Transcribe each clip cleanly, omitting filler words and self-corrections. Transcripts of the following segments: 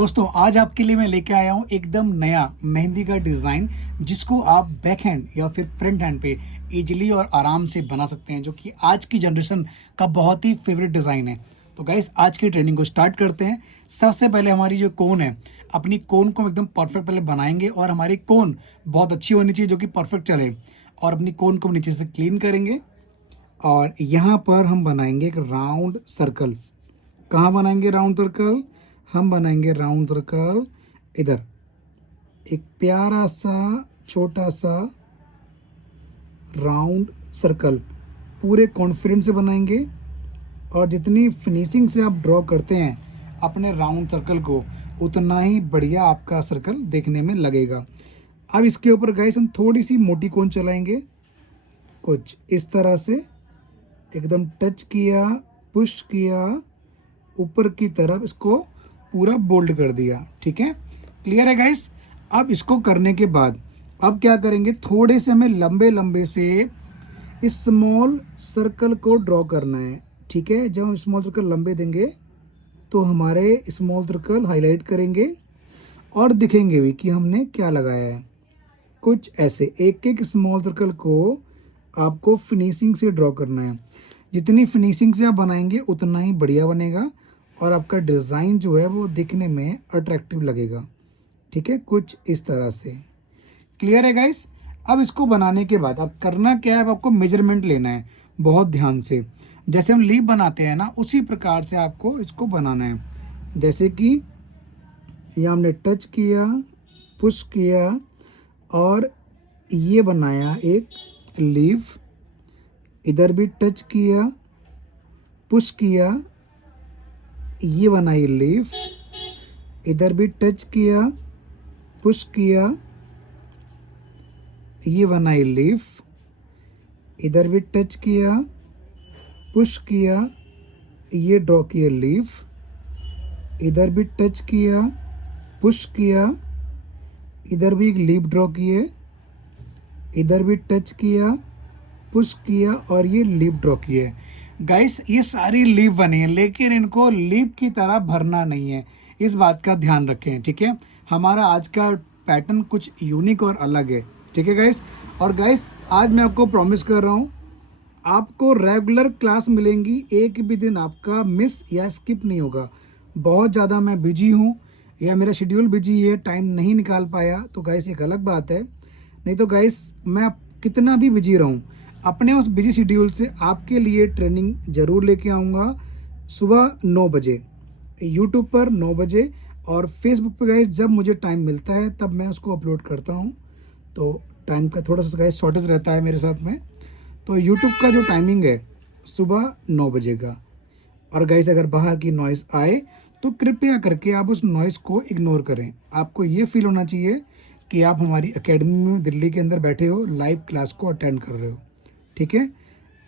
दोस्तों आज आपके लिए मैं लेके आया हूँ एकदम नया मेहंदी का डिज़ाइन, जिसको आप बैक हैंड या फिर फ्रंट हैंड पे इजीली और आराम से बना सकते हैं, जो कि आज की जनरेशन का बहुत ही फेवरेट डिज़ाइन है। तो गाइस आज की ट्रेनिंग को स्टार्ट करते हैं। सबसे पहले हमारी जो कोन है, अपनी कोन को एकदम परफेक्ट पहले बनाएंगे, और हमारी कोन बहुत अच्छी होनी चाहिए जो कि परफेक्ट चले। और अपनी कोन को नीचे से क्लीन करेंगे और यहाँ पर हम बनाएंगे एक राउंड सर्कल। कहाँ बनाएंगे राउंड सर्कल? हम बनाएंगे राउंड सर्कल इधर, एक प्यारा सा छोटा सा राउंड सर्कल पूरे कॉन्फिडेंस से बनाएंगे। और जितनी फिनिशिंग से आप ड्रॉ करते हैं अपने राउंड सर्कल को, उतना ही बढ़िया आपका सर्कल देखने में लगेगा। अब इसके ऊपर गाइस हम थोड़ी सी मोटी कोन चलाएंगे, कुछ इस तरह से एकदम टच किया, पुश किया ऊपर की तरफ, इसको पूरा बोल्ड कर दिया। ठीक है, क्लियर है गाइस? अब इसको करने के बाद अब क्या करेंगे, थोड़े से हमें लंबे लंबे से स्मॉल सर्कल को ड्रॉ करना है। ठीक है, जब हम स्मॉल सर्कल लंबे देंगे तो हमारे स्मॉल सर्कल हाईलाइट करेंगे और दिखेंगे भी कि हमने क्या लगाया है। कुछ ऐसे एक एक स्मॉल सर्कल को आपको फिनिशिंग से ड्रॉ करना है। जितनी फिनिशिंग से आप बनाएंगे उतना ही बढ़िया बनेगा और आपका डिज़ाइन जो है वो दिखने में अट्रैक्टिव लगेगा। ठीक है, कुछ इस तरह से। क्लियर है गाइस? अब इसको बनाने के बाद अब करना क्या है, अब आपको मेजरमेंट लेना है बहुत ध्यान से। जैसे हम लीफ बनाते हैं ना, उसी प्रकार से आपको इसको बनाना है। जैसे कि यहाँ हमने टच किया, पुश किया और ये बनाया एक लीफ, इधर भी टच किया, पुश किया, ये बनाई लीफ, इधर भी टच किया, पुश किया, ये बनाई लीफ, इधर भी टच किया, पुश किया, ये ड्रॉ किए लीफ, इधर भी टच किया, पुश किया, इधर भी एक लीफ ड्रॉ किए, इधर भी टच किया, पुश किया और ये लीफ ड्रॉ किए। गाइस ये सारी लीफ बनी है, लेकिन इनको लीफ की तरह भरना नहीं है, इस बात का ध्यान रखें। ठीक है, हमारा आज का पैटर्न कुछ यूनिक और अलग है। ठीक है गाइस? और गाइस आज मैं आपको प्रॉमिस कर रहा हूँ, आपको रेगुलर क्लास मिलेंगी, एक भी दिन आपका मिस या स्किप नहीं होगा। बहुत ज़्यादा मैं बिजी हूँ या मेरा शेड्यूल बिजी है, टाइम नहीं निकाल पाया, तो गाइस एक अलग बात है। नहीं तो गाइस मैं कितना भी बिजी रहूँ, अपने उस बिजी शेड्यूल से आपके लिए ट्रेनिंग ज़रूर लेके आऊँगा। सुबह 9 बजे यूट्यूब पर 9 बजे, और फेसबुक पे गाइस जब मुझे टाइम मिलता है तब मैं उसको अपलोड करता हूँ। तो टाइम का थोड़ा सा गाइस शॉर्टेज रहता है मेरे साथ में। तो यूट्यूब का जो टाइमिंग है सुबह 9 बजे का। और गाइस अगर बाहर की नॉइज़ आए तो कृपया करके आप उस नॉइज़ को इग्नोर करें। आपको ये फील होना चाहिए कि आप हमारी एकेडमी में दिल्ली के अंदर बैठे हो, लाइव क्लास को अटेंड कर रहे हो। ठीक है,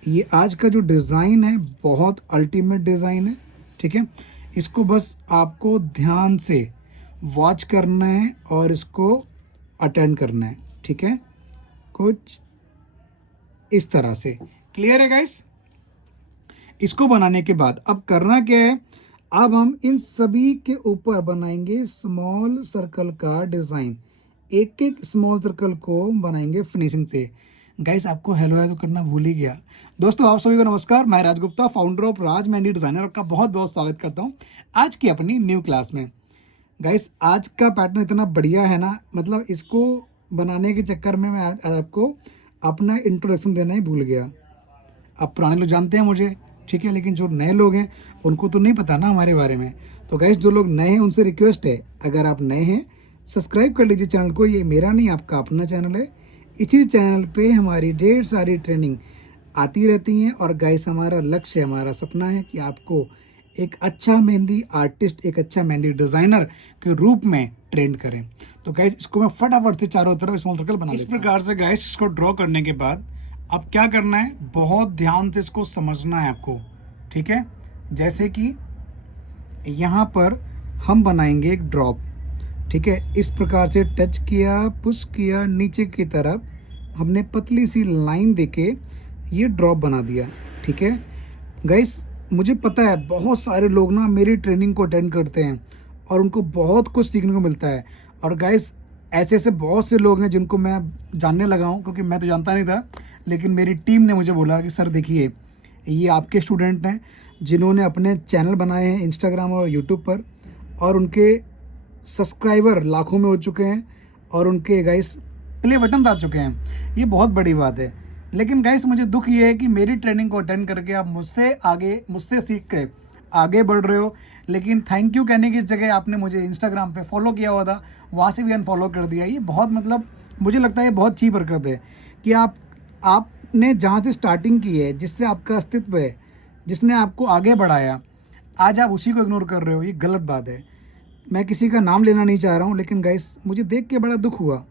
ये आज का जो डिज़ाइन है बहुत अल्टीमेट डिज़ाइन है। ठीक है, इसको बस आपको ध्यान से वॉच करना है और इसको अटेंड करना है। ठीक है, कुछ इस तरह से। क्लियर है गाइस? इसको बनाने के बाद अब करना क्या है, अब हम इन सभी के ऊपर बनाएंगे स्मॉल सर्कल का डिज़ाइन। एक एक स्मॉल सर्कल को बनाएंगे फिनिशिंग से। गाइस आपको हेलो है तो करना भूल ही गया। दोस्तों आप सभी को नमस्कार, मैं Raj Gupta, founder of Raj Mehndi designer, आपका बहुत बहुत स्वागत करता हूं आज की अपनी न्यू क्लास में। गाइस आज का पैटर्न इतना बढ़िया है ना, मतलब इसको बनाने के चक्कर में मैं आज आपको अपना इंट्रोडक्शन देना ही भूल गया। अब पुराने लोग जानते हैं मुझे, ठीक है, लेकिन जो नए लोग हैं उनको तो नहीं पता ना हमारे बारे में। तो गाइस जो लोग नए हैं उनसे रिक्वेस्ट है, अगर आप नए हैं सब्सक्राइब कर लीजिए चैनल को। ये मेरा नहीं आपका अपना चैनल है। इसी चैनल पे हमारी ढेर सारी ट्रेनिंग आती रहती हैं। और गाइस हमारा लक्ष्य, हमारा सपना है कि आपको एक अच्छा मेहंदी आर्टिस्ट, एक अच्छा मेहंदी डिज़ाइनर के रूप में ट्रेंड करें। तो गाइस इसको मैं फटाफट से चारों तरफ स्मॉल सर्कल बना इस प्रकार से। गाइस इसको ड्रॉ करने के बाद अब क्या करना है, बहुत ध्यान से इसको समझना है आपको। ठीक है, जैसे कि यहाँ पर हम बनाएंगे एक ड्रॉप। ठीक है, इस प्रकार से टच किया, पुश किया, नीचे की तरफ हमने पतली सी लाइन देके ये ड्रॉप बना दिया। ठीक है गाइस, मुझे पता है बहुत सारे लोग ना मेरी ट्रेनिंग को अटेंड करते हैं और उनको बहुत कुछ सीखने को मिलता है। और गाइस ऐसे ऐसे बहुत से लोग हैं जिनको मैं जानने लगा हूँ, क्योंकि मैं तो जानता नहीं था, लेकिन मेरी टीम ने मुझे बोला कि सर देखिए ये आपके स्टूडेंट हैं जिन्होंने अपने चैनल बनाए हैं इंस्टाग्राम और यूट्यूब पर, और उनके सब्सक्राइबर लाखों में हो चुके हैं और उनके गाइस प्ले बटन आ चुके हैं। ये बहुत बड़ी बात है। लेकिन गाइस मुझे दुख ये है कि मेरी ट्रेनिंग को अटेंड करके आप मुझसे सीख के आगे बढ़ रहे हो, लेकिन थैंक यू कहने की जगह आपने मुझे इंस्टाग्राम पे फॉलो किया हुआ था, वहाँ से भी अनफॉलो कर दिया। ये बहुत मतलब मुझे लगता है ये बहुत चीप हरकत है कि आपने जहाँ से स्टार्टिंग की है, जिससे आपका अस्तित्व है, जिसने आपको आगे बढ़ाया, आज आप उसी को इग्नोर कर रहे हो। ये गलत बात है। मैं किसी का नाम लेना नहीं चाह रहा हूँ, लेकिन गाइस मुझे देख के बड़ा दुख हुआ।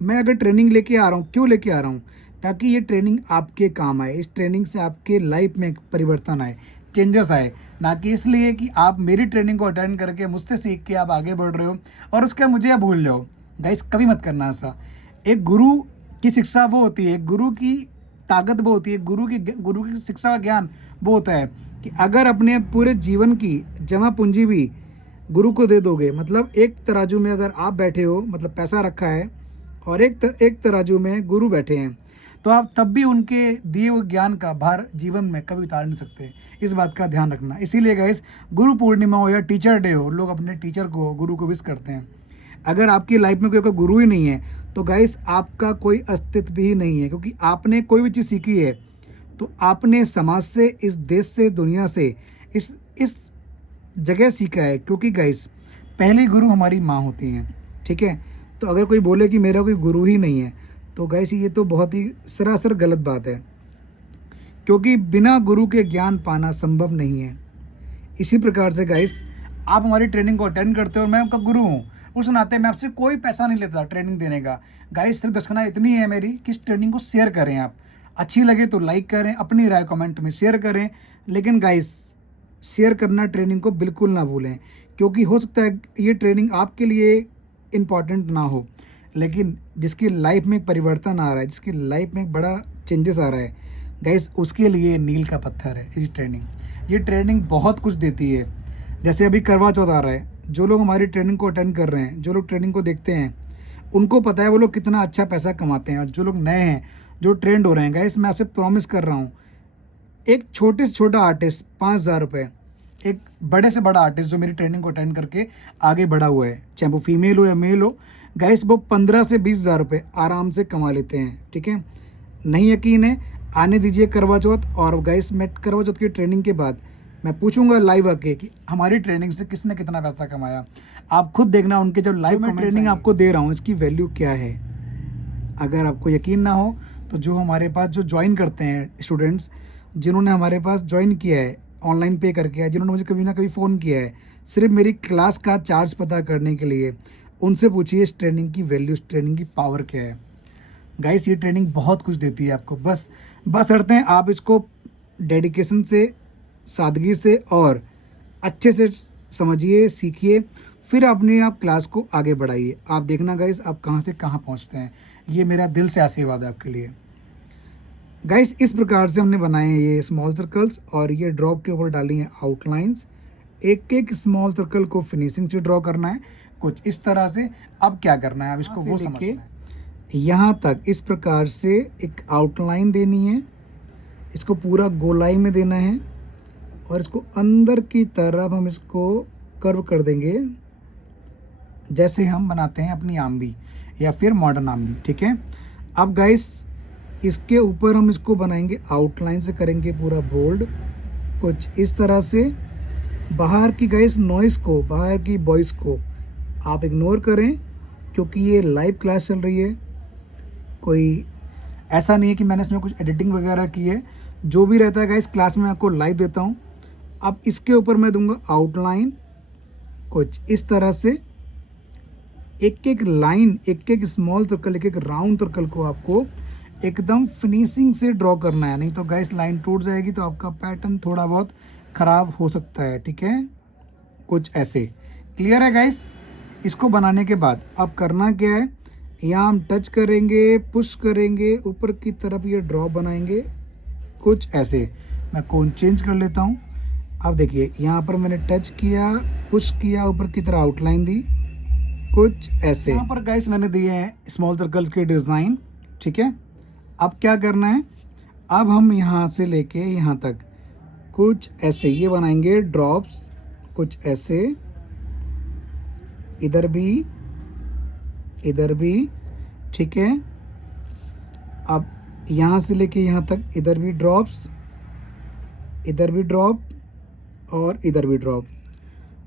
मैं अगर ट्रेनिंग लेके आ रहा हूँ, क्यों लेके आ रहा हूँ? ताकि ये ट्रेनिंग आपके काम आए, इस ट्रेनिंग से आपके लाइफ में परिवर्तन आए, चेंजेस आए, ना कि इसलिए कि आप मेरी ट्रेनिंग को अटेंड करके मुझसे सीख के आप आगे बढ़ रहे हो और उसके मुझे आप भूल जाओ। गाइस कभी मत करना ऐसा। एक गुरु की शिक्षा वो होती है, गुरु की ताकत वो होती है, गुरु की शिक्षा का ज्ञान वो होता है कि अगर अपने पूरे जीवन की जमा पूंजी भी गुरु को दे दोगे, मतलब एक तराजू में अगर आप बैठे हो, मतलब पैसा रखा है, और एक तराजू में गुरु बैठे हैं, तो आप तब भी उनके दिए हुए ज्ञान का भार जीवन में कभी उतार नहीं सकते। इस बात का ध्यान रखना। इसीलिए गाइस गुरु पूर्णिमा हो या टीचर डे हो, लोग अपने टीचर को, गुरु को विश करते हैं। अगर आपकी लाइफ में कोई गुरु ही नहीं है तो गाइस आपका कोई अस्तित्व भी नहीं है, क्योंकि आपने कोई भी चीज़ सीखी है तो आपने समाज से, इस देश से, दुनिया से, इस जगह सीखा है। क्योंकि गाइस पहली गुरु हमारी माँ होती हैं, ठीक है? तो अगर कोई बोले कि मेरा कोई गुरु ही नहीं है, तो गाइस ये तो बहुत ही सरासर गलत बात है, क्योंकि बिना गुरु के ज्ञान पाना संभव नहीं है। इसी प्रकार से गाइस आप हमारी ट्रेनिंग को अटेंड करते हो और मैं आपका गुरु हूँ, उस नाते मैं आपसे कोई पैसा नहीं लेता ट्रेनिंग देने का। गाइस सिर्फ दक्षिणा इतनी है मेरी कि इस ट्रेनिंग को शेयर करें। आप अच्छी लगे तो लाइक करें, अपनी राय कमेंट में शेयर करें, लेकिन गाइस शेयर करना ट्रेनिंग को बिल्कुल ना भूलें, क्योंकि हो सकता है ये ट्रेनिंग आपके लिए इम्पॉर्टेंट ना हो, लेकिन जिसकी लाइफ में परिवर्तन आ रहा है, जिसकी लाइफ में बड़ा चेंजेस आ रहा है गाइस, उसके लिए नील का पत्थर है ये ट्रेनिंग बहुत कुछ देती है। जैसे अभी करवा चौथ आ रहा है, जो लोग हमारी ट्रेनिंग को अटेंड कर रहे हैं, जो लोग ट्रेनिंग को देखते हैं, उनको पता है वो लोग कितना अच्छा पैसा कमाते हैं। और जो लोग नए हैं, जो ट्रेंड हो रहे हैं गाइस, मैं आपसे प्रॉमिस कर रहा हूँ, एक छोटे से छोटा आर्टिस्ट 5,000 रुपये, एक बड़े से बड़ा आर्टिस्ट जो मेरी ट्रेनिंग को अटेंड करके आगे बढ़ा हुआ है, चाहे वो फीमेल हो या मेल हो, गाइस वो 15 से 20,000 रुपये आराम से कमा लेते हैं, ठीक है? नहीं यकीन है, आने दीजिए करवा चौथ। और गाइस मैं करवा चौथ की ट्रेनिंग के बाद मैं पूछूंगा लाइव आके कि हमारी ट्रेनिंग से किसने कितना पैसा कमाया। आप खुद देखना, उनके जो लाइव मैं ट्रेनिंग आपको दे रहा हूँ इसकी वैल्यू क्या है। अगर आपको यकीन ना हो तो जो हमारे पास जो ज्वाइन करते हैं स्टूडेंट्स, जिन्होंने हमारे पास ज्वाइन किया है, ऑनलाइन पे करके है, जिन्होंने मुझे कभी ना कभी फ़ोन किया है सिर्फ मेरी क्लास का चार्ज पता करने के लिए, उनसे पूछिए इस ट्रेनिंग की वैल्यू, इस ट्रेनिंग की पावर क्या है। गाइस ये ट्रेनिंग बहुत कुछ देती है आपको, बस अड़ते हैं आप इसको डेडिकेशन से, सादगी से और अच्छे से समझिए, सीखिए, फिर अपने आप क्लास को आगे बढ़ाइए। आप देखना गाइस आप कहाँ से कहाँ पहुँचते हैं। ये मेरा दिल से आशीर्वाद है आपके लिए। गाइस इस प्रकार से हमने बनाए हैं ये स्मॉल सर्कल्स, और ये ड्रॉप के ऊपर डाली हैं आउटलाइंस। एक एक स्मॉल सर्कल को फिनिशिंग से ड्रॉ करना है, कुछ इस तरह से। अब क्या करना है, अब इसको वो समझना है। यहाँ तक इस प्रकार से एक आउटलाइन देनी है, इसको पूरा गोलाई में देना है, और इसको अंदर की तरफ हम इसको कर्व कर देंगे, जैसे हम बनाते हैं अपनी आमवी या फिर मॉडर्न आमवी, ठीक है? अब गाइस इसके ऊपर हम इसको बनाएंगे, आउटलाइन से करेंगे पूरा बोल्ड, कुछ इस तरह से। बाहर की गाइस नॉइस को, बाहर की वॉइस को आप इग्नोर करें, क्योंकि ये लाइव क्लास चल रही है। कोई ऐसा नहीं है कि मैंने इसमें कुछ एडिटिंग वगैरह की है। जो भी रहता है गाइस क्लास में आपको लाइव देता हूँ। अब इसके ऊपर मैं दूंगा आउटलाइन, कुछ इस तरह से। एक एक लाइन, एक एक स्मॉल सर्कल, एक एक राउंड सर्कल को आपको एकदम फिनिशिंग से ड्रॉ करना है, नहीं तो गाइस लाइन टूट जाएगी तो आपका पैटर्न थोड़ा बहुत ख़राब हो सकता है, ठीक है? कुछ ऐसे। क्लियर है गाइस? इसको बनाने के बाद अब करना क्या है, यहाँ हम टच करेंगे, पुश करेंगे, ऊपर की तरफ ये ड्रॉप बनाएंगे, कुछ ऐसे। मैं कोन चेंज कर लेता हूँ। अब देखिए यहाँ पर मैंने टच किया, पुश किया, ऊपर की तरह आउटलाइन दी, कुछ ऐसे। यहाँ पर गाइस मैंने दिए हैं स्मॉल सर्कल्स के डिज़ाइन, ठीक है। अब क्या करना है, अब हम यहाँ से लेके यहाँ तक कुछ ऐसे ये बनाएंगे ड्रॉप्स, कुछ ऐसे, इधर भी, ठीक है। अब यहाँ से लेके यहाँ तक इधर भी ड्रॉप्स, इधर भी ड्रॉप और इधर भी ड्रॉप।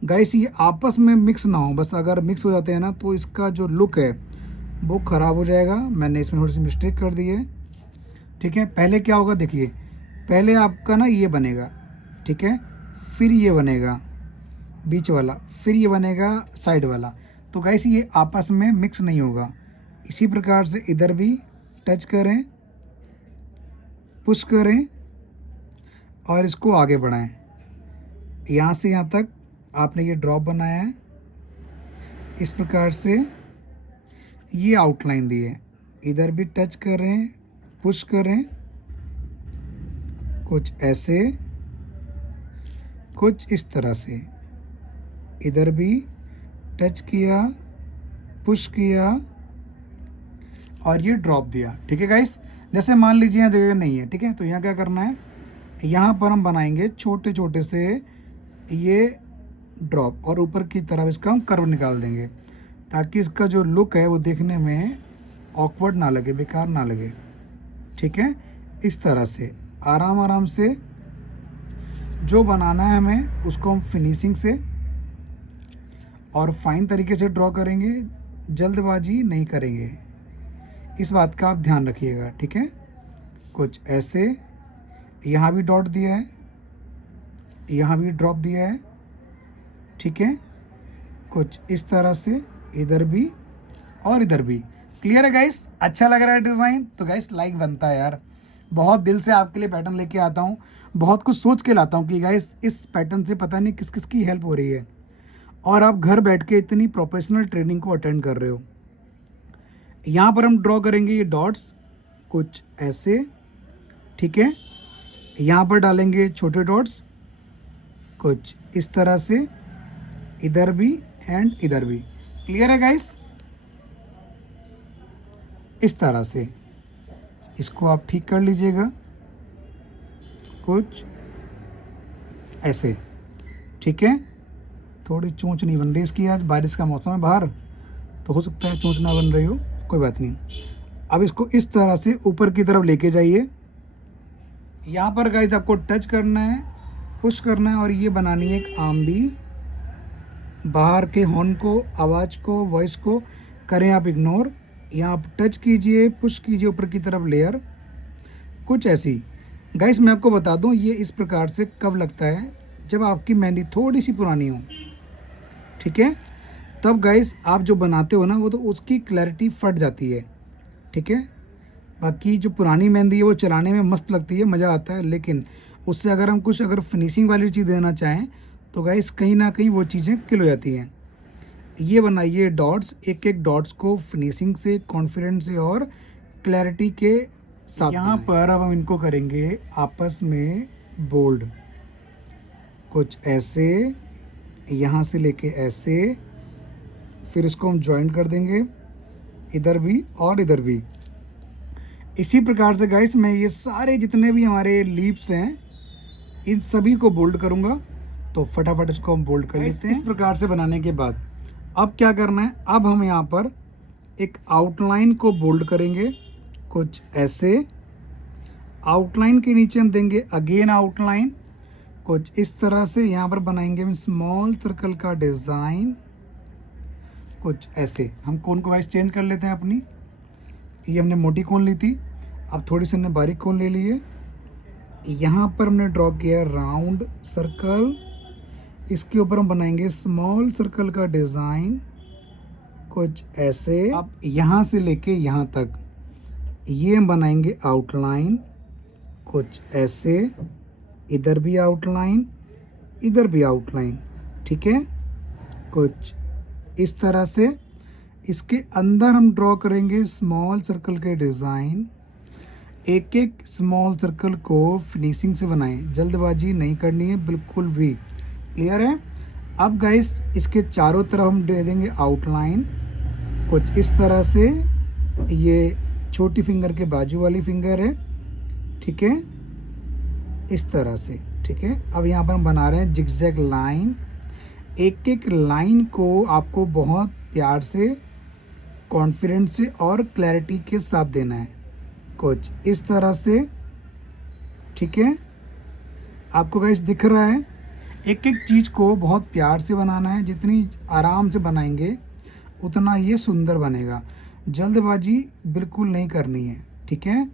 गाइस ये आपस में मिक्स ना हो, बस अगर मिक्स हो जाते हैं ना तो इसका जो लुक है वो ख़राब हो जाएगा। मैंने इसमें थोड़ी सी मिस्टेक कर दी है, ठीक है। पहले क्या होगा देखिए, पहले आपका ना ये बनेगा, ठीक है, फिर ये बनेगा बीच वाला, फिर ये बनेगा साइड वाला। तो गाइस ये आपस में मिक्स नहीं होगा। इसी प्रकार से इधर भी टच करें, पुश करें और इसको आगे बढ़ाएं। यहाँ से यहाँ तक आपने ये ड्रॉप बनाया है, इस प्रकार से ये आउटलाइन दी है। इधर भी टच करें, पुश करें, कुछ ऐसे, कुछ इस तरह से। इधर भी टच किया, पुश किया और ये ड्रॉप दिया, ठीक है गाइस। जैसे मान लीजिए यहाँ जगह नहीं है, ठीक है, तो यहाँ क्या करना है, यहाँ पर हम बनाएंगे छोटे छोटे से ये ड्रॉप और ऊपर की तरफ इसका हम कर्व निकाल देंगे, ताकि इसका जो लुक है वो देखने में ऑकवर्ड ना लगे, बेकार ना लगे, ठीक है। इस तरह से आराम आराम से जो बनाना है हमें उसको हम फिनिशिंग से और फाइन तरीके से ड्रॉ करेंगे, जल्दबाजी नहीं करेंगे, इस बात का आप ध्यान रखिएगा, ठीक है। कुछ ऐसे, यहाँ भी डॉट दिया है, यहाँ भी ड्रॉप दिया है, ठीक है। कुछ इस तरह से इधर भी और इधर भी। क्लियर है गाइस? अच्छा लग रहा है डिज़ाइन? तो गाइस लाइक बनता है यार, बहुत दिल से आपके लिए पैटर्न लेके आता हूँ, बहुत कुछ सोच के लाता हूँ कि गाइस इस पैटर्न से पता नहीं किस किस की हेल्प हो रही है और आप घर बैठ के इतनी प्रोफेशनल ट्रेनिंग को अटेंड कर रहे हो। यहाँ पर हम ड्रॉ करेंगे ये डॉट्स, कुछ ऐसे, ठीक है। यहाँ पर डालेंगे छोटे डॉट्स, कुछ इस तरह से, इधर भी एंड इधर भी। क्लियर है गाइस? इस तरह से इसको आप ठीक कर लीजिएगा, कुछ ऐसे, ठीक है। थोड़ी चोंच नहीं बन रही इसकी, आज बारिश का मौसम है बाहर, तो हो सकता है चोंच ना बन रही हो, कोई बात नहीं। अब इसको इस तरह से ऊपर की तरफ लेके जाइए। यहाँ पर गाइस आपको टच करना है, पुश करना है और ये बनानी है एक आर्म भी। बाहर के हॉर्न को, आवाज़ को, वॉइस को करें आप इग्नोर। यहाँ आप टच कीजिए, पुश कीजिए ऊपर की तरफ लेयर, कुछ ऐसी। गाइस मैं आपको बता दूँ ये इस प्रकार से कब लगता है, जब आपकी मेहंदी थोड़ी सी पुरानी हो, ठीक है। तब गाइस आप जो बनाते हो ना वो तो उसकी क्लैरिटी फट जाती है, ठीक है। बाकी जो पुरानी मेहंदी है वो चलाने में मस्त लगती है, मज़ा आता है, लेकिन उससे अगर हम कुछ फिनिशिंग वाली चीज़ देना चाहें तो गाइस कहीं ना कहीं वो चीज़ें किल हो जाती हैं। ये बनाइए डॉट्स, एक एक डॉट्स को फिनिशिंग से, कॉन्फिडेंस से और क्लैरिटी के साथ। यहाँ पर अब हम इनको करेंगे आपस में बोल्ड, कुछ ऐसे, यहाँ से लेके ऐसे, फिर इसको हम ज्वाइंट कर देंगे इधर भी और इधर भी। इसी प्रकार से गाइस मैं ये सारे जितने भी हमारे लीव्स हैं इन सभी को बोल्ड करूँगा, तो फटाफट इसको हम बोल्ड कर लेते हैं। इस प्रकार से बनाने के बाद अब क्या करना है, अब हम यहाँ पर एक आउटलाइन को बोल्ड करेंगे, कुछ ऐसे। आउटलाइन के नीचे हम देंगे अगेन आउटलाइन, कुछ इस तरह से। यहाँ पर बनाएंगे हम स्मॉल सर्कल का डिज़ाइन, कुछ ऐसे। हम कोन को वाइज चेंज कर लेते हैं अपनी। ये हमने मोटी कोन ली थी, अब थोड़ी सी हमने बारीक कोन ले ली है। यहाँ पर हमने ड्रॉ किया राउंड सर्कल, इसके ऊपर हम बनाएंगे स्मॉल सर्कल का डिज़ाइन, कुछ ऐसे। अब यहाँ से लेके यहाँ तक ये हम बनाएंगे आउटलाइन, कुछ ऐसे। इधर भी आउटलाइन, इधर भी आउटलाइन, ठीक है। कुछ इस तरह से। इसके अंदर हम ड्रॉ करेंगे स्मॉल सर्कल के डिज़ाइन। एक एक स्मॉल सर्कल को फिनिशिंग से बनाएं, जल्दबाजी नहीं करनी है बिल्कुल भी। क्लियर है? अब गाइस इसके चारों तरफ हम दे देंगे आउटलाइन कुछ इस तरह से। ये छोटी फिंगर के बाजू वाली फिंगर है, ठीक है, इस तरह से। ठीक है, अब यहाँ पर हम बना रहे हैं जिगजैग लाइन। एक एक लाइन को आपको बहुत प्यार से, कॉन्फिडेंस से और क्लैरिटी के साथ देना है, कुछ इस तरह से। ठीक है, आपको गाइस दिख रहा है? एक एक चीज़ को बहुत प्यार से बनाना है, जितनी आराम से बनाएंगे उतना ये सुंदर बनेगा। जल्दबाजी बिल्कुल नहीं करनी है। ठीक है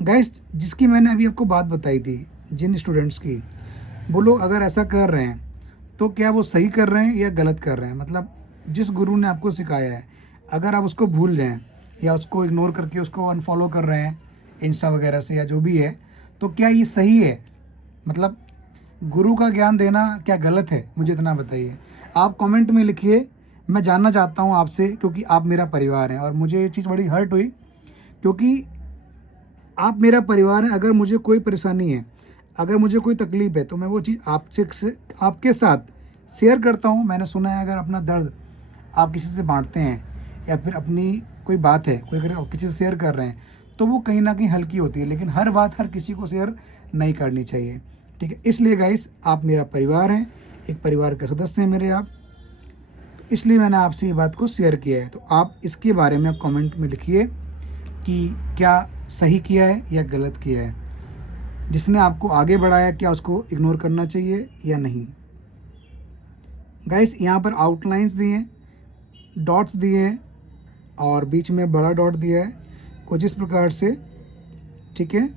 गाइस, जिसकी मैंने अभी आपको बात बताई थी, जिन स्टूडेंट्स की, वो लोग अगर ऐसा कर रहे हैं तो क्या वो सही कर रहे हैं या गलत कर रहे हैं? मतलब जिस गुरु ने आपको सिखाया है, अगर आप उसको भूल जाएं या उसको इग्नोर करके उसको अनफॉलो कर रहे हैं इंस्टा वगैरह से या जो भी है, तो क्या ये सही है? मतलब गुरु का ज्ञान देना क्या गलत है? मुझे इतना बताइए। आप कमेंट में लिखिए, मैं जानना चाहता हूँ आपसे, क्योंकि आप मेरा परिवार हैं और मुझे ये चीज़ बड़ी हर्ट हुई, क्योंकि आप मेरा परिवार हैं। अगर मुझे कोई परेशानी है, अगर मुझे कोई तकलीफ़ है, तो मैं वो चीज़ आपके साथ शेयर करता हूँ। मैंने सुना है अगर अपना दर्द आप किसी से बांटते हैं या फिर अपनी कोई बात है, कोई अगर आप किसी से शेयर कर रहे हैं, तो वो कहीं ना कहीं हल्की होती है, लेकिन हर बात हर किसी को शेयर नहीं करनी चाहिए। ठीक है, इसलिए गाइस आप मेरा परिवार हैं, एक परिवार के सदस्य हैं मेरे आप, तो इसलिए मैंने आपसे ये बात को शेयर किया है। तो आप इसके बारे में कमेंट में लिखिए कि क्या सही किया है या गलत किया है। जिसने आपको आगे बढ़ाया, क्या उसको इग्नोर करना चाहिए या नहीं? गाइस यहाँ पर आउटलाइंस दिए हैं, डॉट्स दिए हैं और बीच में बड़ा डॉट दिया है, कुछ इस प्रकार से। ठीक है,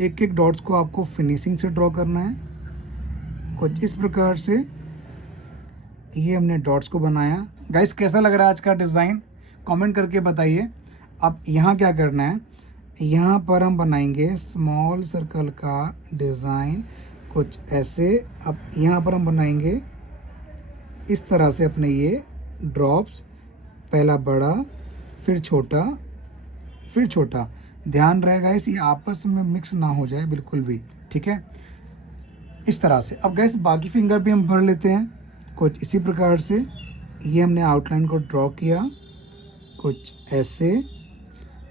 एक एक डॉट्स को आपको फिनिशिंग से ड्रॉ करना है, कुछ इस प्रकार से। ये हमने डॉट्स को बनाया। गाइस कैसा लग रहा है आज का डिज़ाइन? कमेंट करके बताइए। अब यहाँ क्या करना है, यहाँ पर हम बनाएंगे स्मॉल सर्कल का डिज़ाइन कुछ ऐसे। अब यहाँ पर हम बनाएंगे इस तरह से अपने ये ड्रॉप्स, पहला बड़ा, फिर छोटा, फिर छोटा। ध्यान रहेगा इस ये आपस में मिक्स ना हो जाए बिल्कुल भी। ठीक है, इस तरह से। अब गैस बाकी फिंगर भी हम भर लेते हैं कुछ इसी प्रकार से। ये हमने आउटलाइन को ड्रॉ किया कुछ ऐसे।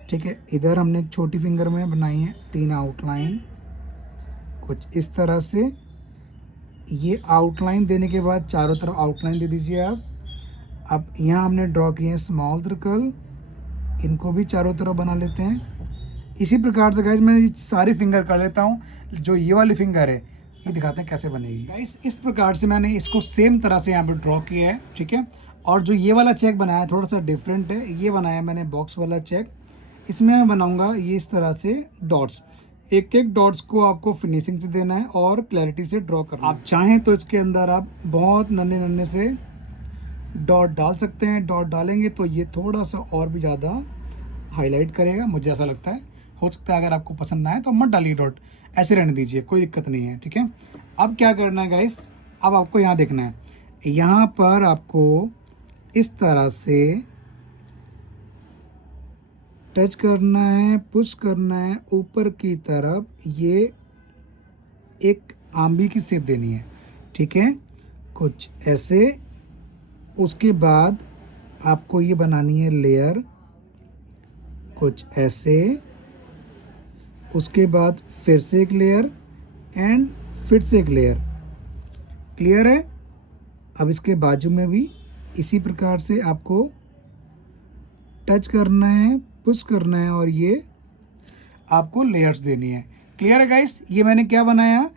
ठीक है, इधर हमने एक छोटी फिंगर में बनाई है 3 आउटलाइन कुछ इस तरह से। ये आउटलाइन देने के बाद चारों तरफ आउटलाइन दे दीजिए आप। अब यहाँ हमने ड्रॉ किए हैं स्मॉल सर्कल, इनको भी चारों तरफ बना लेते हैं इसी प्रकार से। गाइस मैं सारी फिंगर कर लेता हूँ। जो ये वाली फिंगर है ये दिखाते हैं कैसे बनेगी। गाइस इस प्रकार से मैंने इसको सेम तरह से यहाँ पर ड्रॉ किया है। ठीक है, और जो ये वाला चेक बनाया है थोड़ा सा डिफरेंट है। ये बनाया मैंने बॉक्स वाला चेक, इसमें मैं बनाऊंगा ये इस तरह से डॉट्स। एक एक डॉट्स को आपको फिनिशिंग से देना है और क्लैरिटी से ड्रॉ करना है। आप चाहें तो इसके अंदर आप बहुत नन्हे नन्हे से डॉट डाल सकते हैं। डॉट डालेंगे तो ये थोड़ा सा और भी ज़्यादा हाईलाइट करेगा, मुझे ऐसा लगता है। हो सकता है अगर आपको पसंद ना आए तो मत डालिए डॉट, ऐसे रहने दीजिए, कोई दिक्कत नहीं है। ठीक है, अब क्या करना है गाइस, अब आपको यहाँ देखना है, यहाँ पर आपको इस तरह से टच करना है, पुश करना है ऊपर की तरफ। ये एक आंबी की शेप देनी है। ठीक है, कुछ ऐसे। उसके बाद आपको ये बनानी है लेयर कुछ ऐसे। उसके बाद फिर से एक लेयर एंड फिर से एक लेयर। क्लियर है? अब इसके बाजू में भी इसी प्रकार से आपको टच करना है, पुश करना है और ये आपको लेयर्स देनी है। क्लियर है गाइस? ये मैंने क्या बनाया,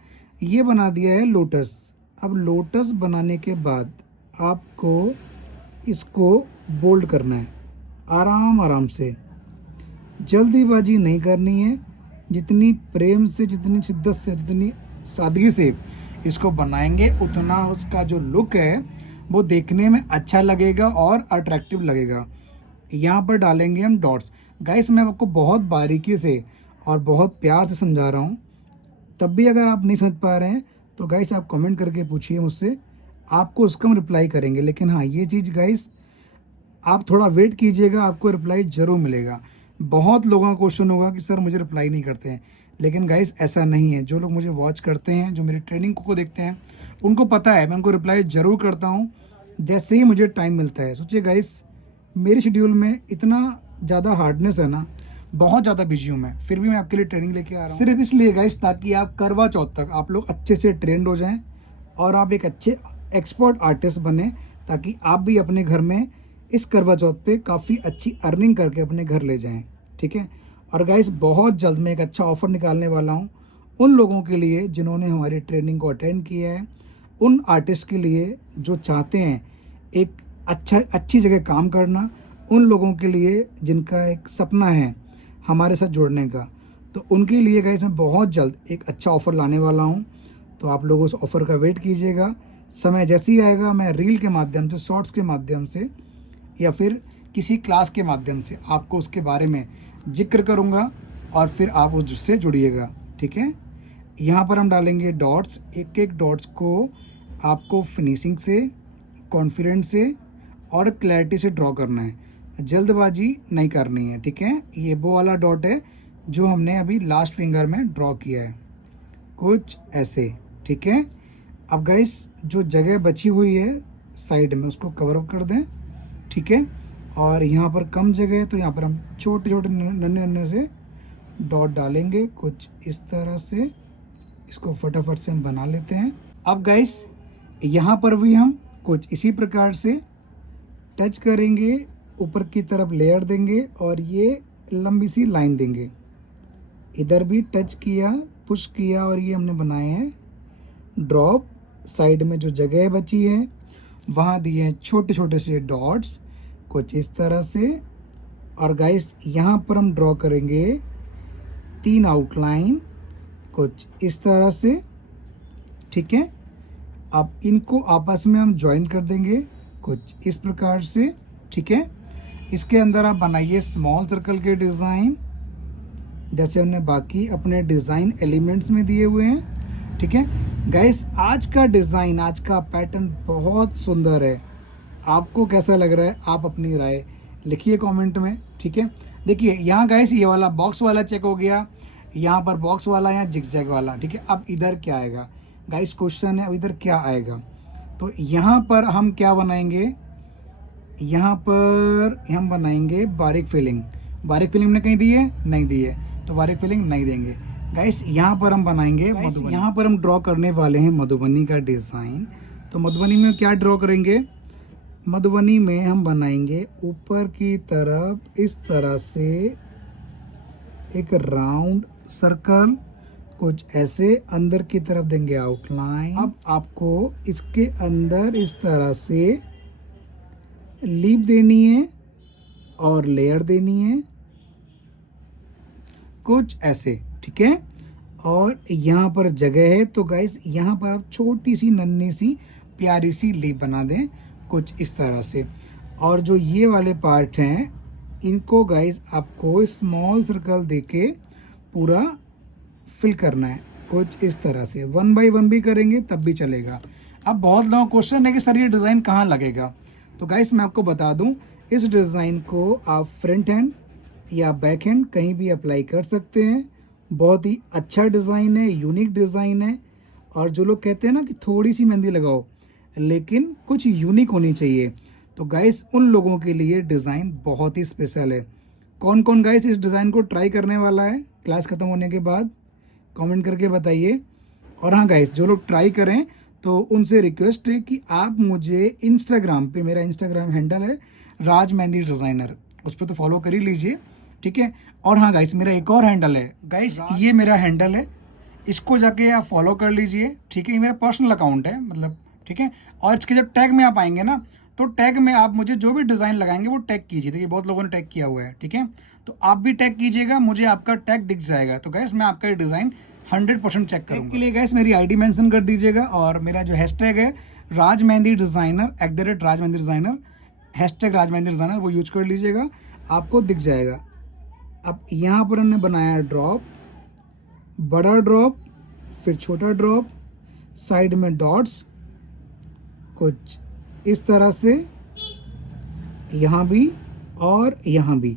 ये बना दिया है लोटस। अब लोटस बनाने के बाद आपको इसको बोल्ड करना है आराम आराम से, जल्दीबाजी नहीं करनी है। जितनी प्रेम से, जितनी शिद्दत से, जितनी सादगी से इसको बनाएंगे उतना उसका जो लुक है वो देखने में अच्छा लगेगा और अट्रैक्टिव लगेगा। यहाँ पर डालेंगे हम डॉट्स। गाइस मैं आपको बहुत बारीकी से और बहुत प्यार से समझा रहा हूँ, तब भी अगर आप नहीं समझ पा रहे हैं तो गाइस आप कमेंट करके पूछिए मुझसे, आपको उसका हम रिप्लाई करेंगे। लेकिन हाँ, ये चीज़ गाइस आप थोड़ा वेट कीजिएगा, आपको रिप्लाई ज़रूर मिलेगा। बहुत लोगों का क्वेश्चन होगा कि सर मुझे रिप्लाई नहीं करते हैं, लेकिन गाइस ऐसा नहीं है। जो लोग मुझे वॉच करते हैं, जो मेरी ट्रेनिंग को देखते हैं, उनको पता है मैं उनको रिप्लाई ज़रूर करता हूँ जैसे ही मुझे टाइम मिलता है। सोचिए गाइस, मेरे शेड्यूल में इतना ज़्यादा हार्डनेस है ना, बहुत ज़्यादा बिजी हूँ मैं, फिर भी मैं आपके लिए ट्रेनिंग लेके आ रहा हूँ, सिर्फ इसलिए गाइस ताकि आप करवा चौथ तक आप लोग अच्छे से ट्रेंड हो जाएं और आप एक अच्छे एक्सपर्ट आर्टिस्ट बने, ताकि आप भी अपने घर में इस करवा चौथ पे काफ़ी अच्छी अर्निंग करके अपने घर ले जाएं। ठीक है। और गाइस बहुत जल्द मैं एक अच्छा ऑफ़र निकालने वाला हूँ उन लोगों के लिए जिन्होंने हमारी ट्रेनिंग को अटेंड किया है, उन आर्टिस्ट के लिए जो चाहते हैं एक अच्छी जगह काम करना, उन लोगों के लिए जिनका एक सपना है हमारे साथ जुड़ने का। तो उनके लिए गाइस मैं बहुत जल्द एक अच्छा ऑफ़र लाने वाला हूँ। तो आप लोग उस ऑफ़र का वेट कीजिएगा। समय जैसे ही आएगा मैं रील के माध्यम से, शॉर्ट्स के माध्यम से या फिर किसी क्लास के माध्यम से आपको उसके बारे में जिक्र करूँगा और फिर आप उससे जुड़िएगा। ठीक है। यहाँ पर हम डालेंगे डॉट्स, एक एक डॉट्स को आपको फिनिशिंग से, कॉन्फिडेंस से और क्लैरिटी से ड्रॉ करना है, जल्दबाजी नहीं करनी है। ठीक है। ये वो वाला डॉट है जो हमने अभी लास्ट फिंगर में ड्रॉ किया है, कुछ ऐसे। ठीक है। अब गाइस जो जगह बची हुई है साइड में उसको कवर अप कर दें। ठीक है। और यहाँ पर कम जगह है तो यहाँ पर हम छोटे छोटे नन्हे नन्हे से डॉट डालेंगे, कुछ इस तरह से। इसको फटाफट से हम बना लेते हैं। अब गाइस यहाँ पर भी हम कुछ इसी प्रकार से टच करेंगे, ऊपर की तरफ लेयर देंगे और ये लंबी सी लाइन देंगे। इधर भी टच किया, पुश किया और ये हमने बनाए हैं ड्रॉप। साइड में जो जगह बची है वहाँ दिए हैं छोटे छोटे से डॉट्स, कुछ इस तरह से। और गाइस यहाँ पर हम ड्रॉ करेंगे 3 आउटलाइन, कुछ इस तरह से। ठीक है। अब इनको आपस में हम ज्वाइन कर देंगे कुछ इस प्रकार से। ठीक है। इसके अंदर आप बनाइए स्मॉल सर्कल के डिज़ाइन, जैसे हमने बाकी अपने डिज़ाइन एलिमेंट्स में दिए हुए हैं। ठीक है। गाइस आज का डिज़ाइन, आज का पैटर्न बहुत सुंदर है। आपको कैसा लग रहा है आप अपनी राय लिखिए कमेंट में। ठीक है। देखिए यहाँ गाइस ये वाला बॉक्स वाला चेक हो गया, यहाँ पर बॉक्स वाला, यहाँ जिगजैग वाला। ठीक है। अब इधर क्या आएगा गाइस, क्वेश्चन है अब इधर क्या आएगा। तो यहाँ पर हम क्या बनाएंगे, यहाँ पर हम बनाएंगे बारीक फिलिंग। बारीक फिलिंग ने कहीं दी है, नहीं दी है, तो बारीक फिलिंग नहीं देंगे गाइस। यहाँ पर हम बनाएंगे मधुबनी। यहाँ पर हम ड्रॉ करने वाले हैं मधुबनी का डिज़ाइन। तो मधुबनी में क्या ड्रॉ करेंगे, मधुबनी में हम बनाएंगे ऊपर की तरफ इस तरह से एक राउंड सर्कल, कुछ ऐसे। अंदर की तरफ देंगे आउटलाइन। अब आपको इसके अंदर इस तरह से लीप देनी है और लेयर देनी है, कुछ ऐसे। ठीक है। और यहाँ पर जगह है तो गाइस यहाँ पर आप छोटी सी नन्ही सी प्यारी सी लीप बना दें, कुछ इस तरह से। और जो ये वाले पार्ट हैं इनको गाइस आपको स्मॉल सर्कल देके पूरा फिल करना है, कुछ इस तरह से। 1 बाय 1 भी करेंगे तब भी चलेगा। अब बहुत लोगों का क्वेश्चन है कि सर ये डिज़ाइन कहाँ लगेगा। तो गाइस मैं आपको बता दूं, इस डिज़ाइन को आप फ्रंट हैंड या बैक हैंड कहीं भी अप्लाई कर सकते हैं। बहुत ही अच्छा डिज़ाइन है, यूनिक डिज़ाइन है। और जो लोग कहते हैं ना कि थोड़ी सी मेहंदी लगाओ लेकिन कुछ यूनिक होनी चाहिए, तो गाइस उन लोगों के लिए डिज़ाइन बहुत ही स्पेशल है। कौन कौन गाइस इस डिज़ाइन को ट्राई करने वाला है क्लास ख़त्म होने के बाद, कमेंट करके बताइए। और हाँ गाइस, जो लोग ट्राई करें तो उनसे रिक्वेस्ट है कि आप मुझे इंस्टाग्राम पे, मेरा इंस्टाग्राम हैंडल है राज मेहंदी डिज़ाइनर, उस पर तो फॉलो कर ही लीजिए। ठीक है। और हाँ गाइस, मेरा एक और हैंडल है गाइस, ये मेरा हैंडल है, इसको जाके आप फॉलो कर लीजिए। ठीक है। ये मेरा पर्सनल अकाउंट है मतलब। ठीक है। और इसके जब टैग में आप आएंगे ना, तो टैग में आप मुझे जो भी डिज़ाइन लगाएंगे वो टैग कीजिए। देखिए बहुत लोगों ने टैग किया हुआ है। ठीक है। तो आप भी टैग कीजिएगा, मुझे आपका टैग दिख जाएगा। तो गाइस मैं आपका डिज़ाइन 100% चेक करूँगा। के लिए गाइस मेरी आईडी मेंशन कर दीजिएगा और मेरा जो हैशटैग है राज मेहंदी डिज़ाइनर, @राज मेहंदी डिज़ाइनर, हैशटैग राज मेहंदी डिज़ाइनर, वो यूज कर लीजिएगा, आपको दिख जाएगा। अब यहाँ पर हमने बनाया ड्रॉप, बड़ा ड्रॉप, फिर छोटा ड्रॉप, साइड में डॉट्स, कुछ इस तरह से, यहाँ भी और यहाँ भी।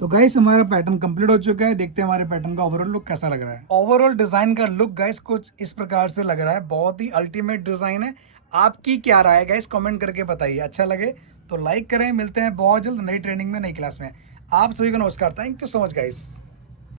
तो गाइस हमारा पैटर्न कंप्लीट हो चुका है। देखते हैं हमारे पैटर्न का ओवरऑल लुक कैसा लग रहा है। ओवरऑल डिजाइन का लुक गाइस कुछ इस प्रकार से लग रहा है। बहुत ही अल्टीमेट डिजाइन है। आपकी क्या राय है गाइस, कमेंट करके बताइए। अच्छा लगे तो लाइक करें। मिलते हैं बहुत जल्द नई ट्रेनिंग में, नई क्लास में। आप सभी को नमस्कार। Thank you so much guys.